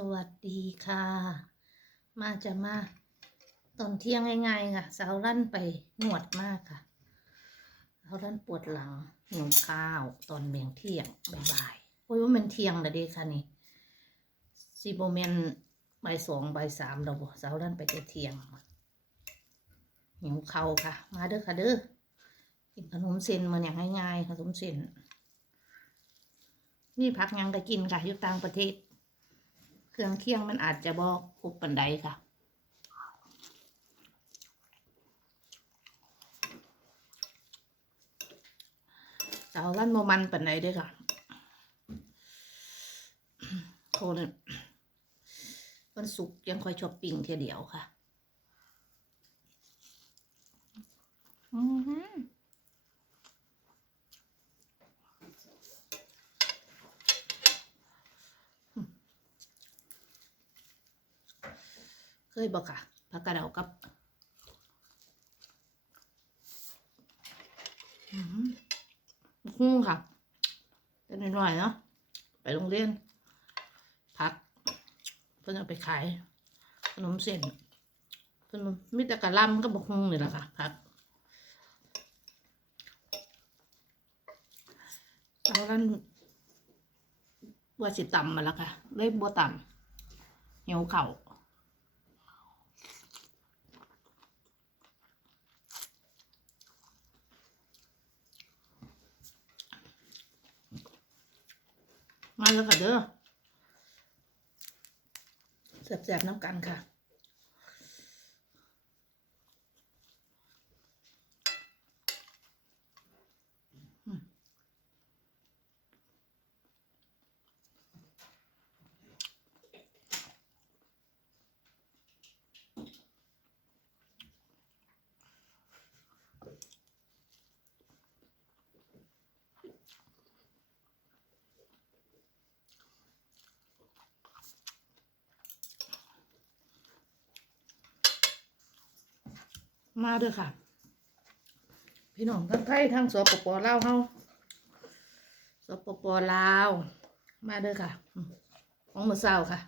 สวัสดีค่ะ มาจะมาตอนเที่ยงง่ายๆค่ะสาวรั่นไปหนวดมากค่ะสาวรั่นปวดหลังหิวข้าว ตอนเบียงเที่ยงบ่ายๆโอ้ยว่ามันเที่ยงล้วเด้ค่ะนี่ซีโบเมนบ่ายสองบ่ายสามเราบอกสาวรั่นไปแต่เที่ยงหิวข้าวค่ะ มาเด้อค่ะเด้อกินขนมเส้นมันอย่างง่ายๆขนมเส้นนี่พักยังก็กินค่ะอยู่ต่างประเทศ เครื่องเคียงมันอาจจะบอกครบปันไดค่ะสาลั่นโมมันปันไดด้วยค่ะโคนวันศุกร์ยังคอยช้อปปิ้งเทียเดียวค่ะ อือหือ เคยบอกค่ะผักกระเดากับอือหือหุ้งค่ะเป็นหน่อยๆเนาะไปโรงเรียนพักเพิ่นเอาไปขายขนมเส้นขนมมิตรกะล่ำก็บอกหุ้งนี่แหละค่ะพักแล้วนั้นว่าสิต่ำมาแล้วค่ะเลยบัวต่ำเหี่ยวเข่า มาแล้วค่ะเด้อแสบๆน้ำกันค่ะ มาเด้อค่ะ พี่น้องทั้งไทยทั้งสปปลาวเฮาสปปลาว มาเด้อค่ะ ของมือเศร้าค่ะ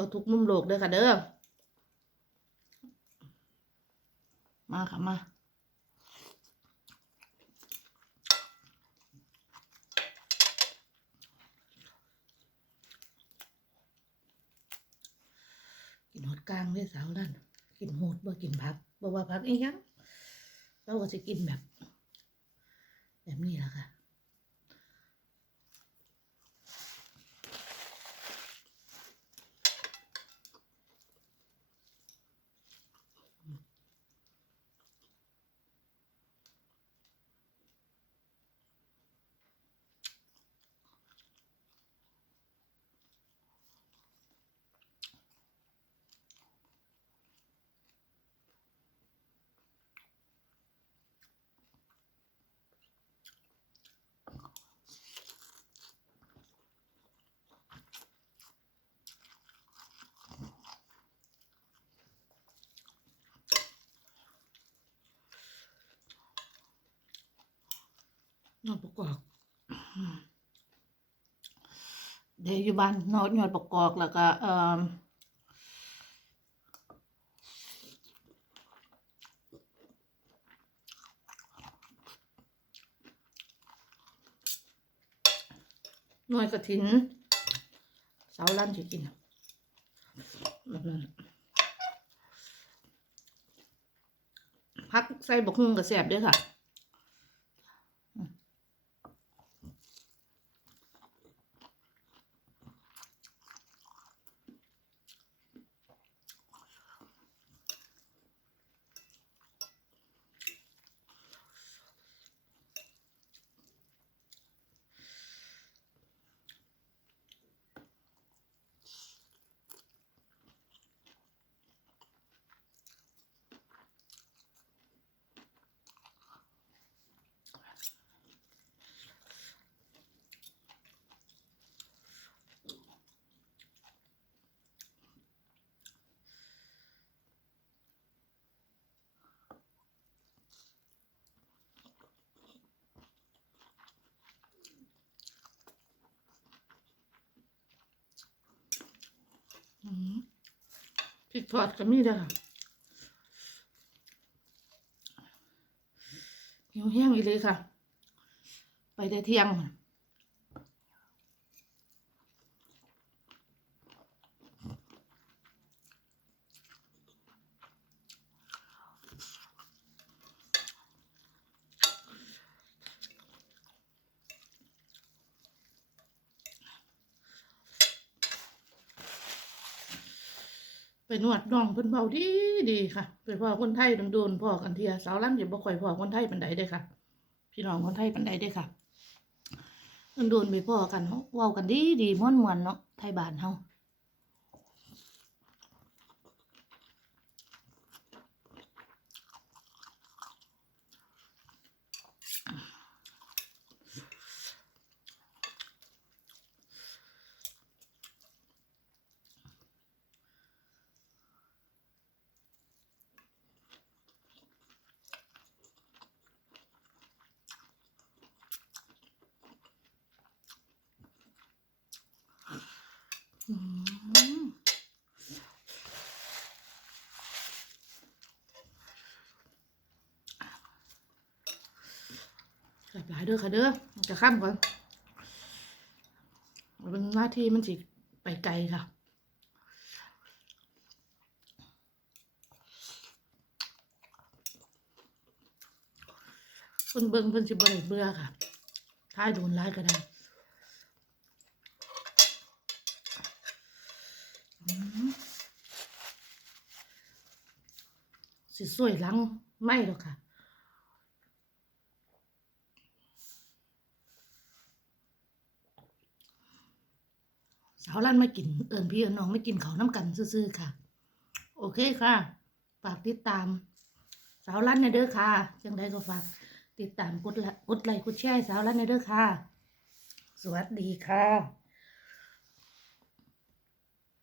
ทั่วทุกมุมโลกเด้อค่ะเด้อมาค่ะมากินหดกลางด้วยสาวนั่นกินโหดบ่กินผักบ่ว่าผักอีหยังเราก็จะกินแบบ แบบนี้แหละค่ะ นอนประกอบเดี๋ยวอยู่บ้านนอนนอนประกอบแล้วก็เอ่อน่วยกระถินเสาลั่นจะกินแบบนั้นพักใส่บกฮุ่งกับแสบด้วยค่ะ อ พ ริกทอดก็มีเด้อค่ะหิวแห้งอีเลยค่ะ ไปแต่เที่ยง ไปนวดน้องเพิ่นเบาดีดีค่ะไปพ่อคนไทยโดนพ่อกันเทียสาวล่ำอย่าบ่ค่อยพ่อคนไทยปันใดได้ค่ะ พี่น้องคนไทยปันใดได้ค่ะโดนไปพ่อกันเฮาเว้ากันดีดีม่วนๆเนาะไทยบ้านเฮาอืมแซ่บ หลายเด้อค่ะเด้อจะข้ามก่อนมันเป็นหน้าที่มันสิไปไกลค่ะเพิ่นเบิ่งเพิ่นสิบ่ได้เบื่อค่ะท้ายโดนร้ายก็ได้สิสวยหลังไม่หรอกค่ะ สาวลั่นมากินเอิญพี่เอิญน้องไม่กินเขาน้ำกันซื่อๆค่ะ โอเคค่ะ ฝากติดตาม สาวลั่นในเด้อค่ะจังใดก็ฝากติดตามกดไลค์กดแชร์สาวลั่นในเด้อค่ะ สวัสดีค่ะ